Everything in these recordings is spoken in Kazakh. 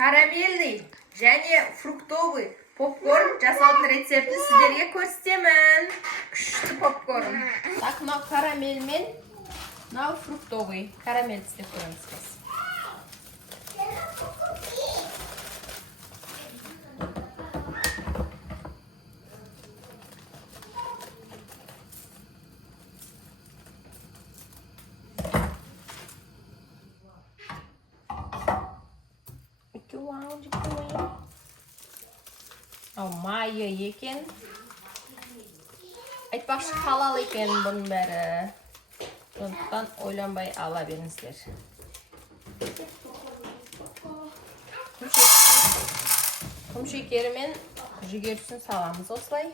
Karamельный және фруктовый попкорн жасаудың рецептін сіздерге көрсетемін. Күшті попкорн. Так, мынау карамель мен, мынау фруктовый. Карамель істеп көреміз біз. Майы екен. Айтпақшы халал екен бұның бәрі. Сондықтан ойланбай ала беріңіздер. Құм шекері мен жүгерісін саламыз осылай.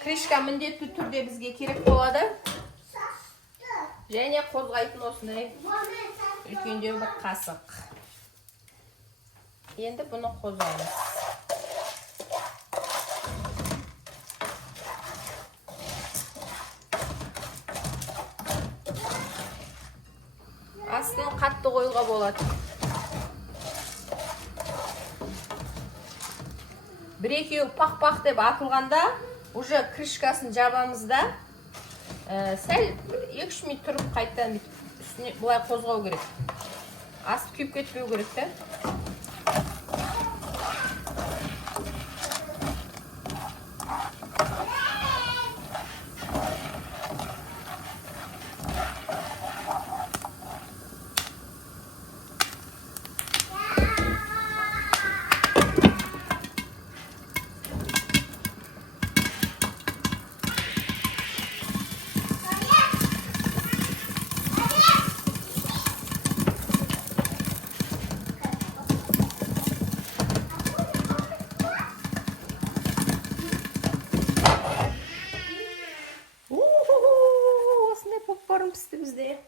Крышка міндетті түрде бізге керек болады. Және қозғайтын осындай үлкендеу бір қасық. Енді бұны қозғаймыз. Астын қатты қойылға болады. Бір-екеу пақ-пақ деп атылғанда, уже крышкасын жабамызда, сәл 2-3 минут тұрып қайттан үстіне бұлай қозғау керек. Асты күйіп кетпеу керек те. Попкорн пісті бізде.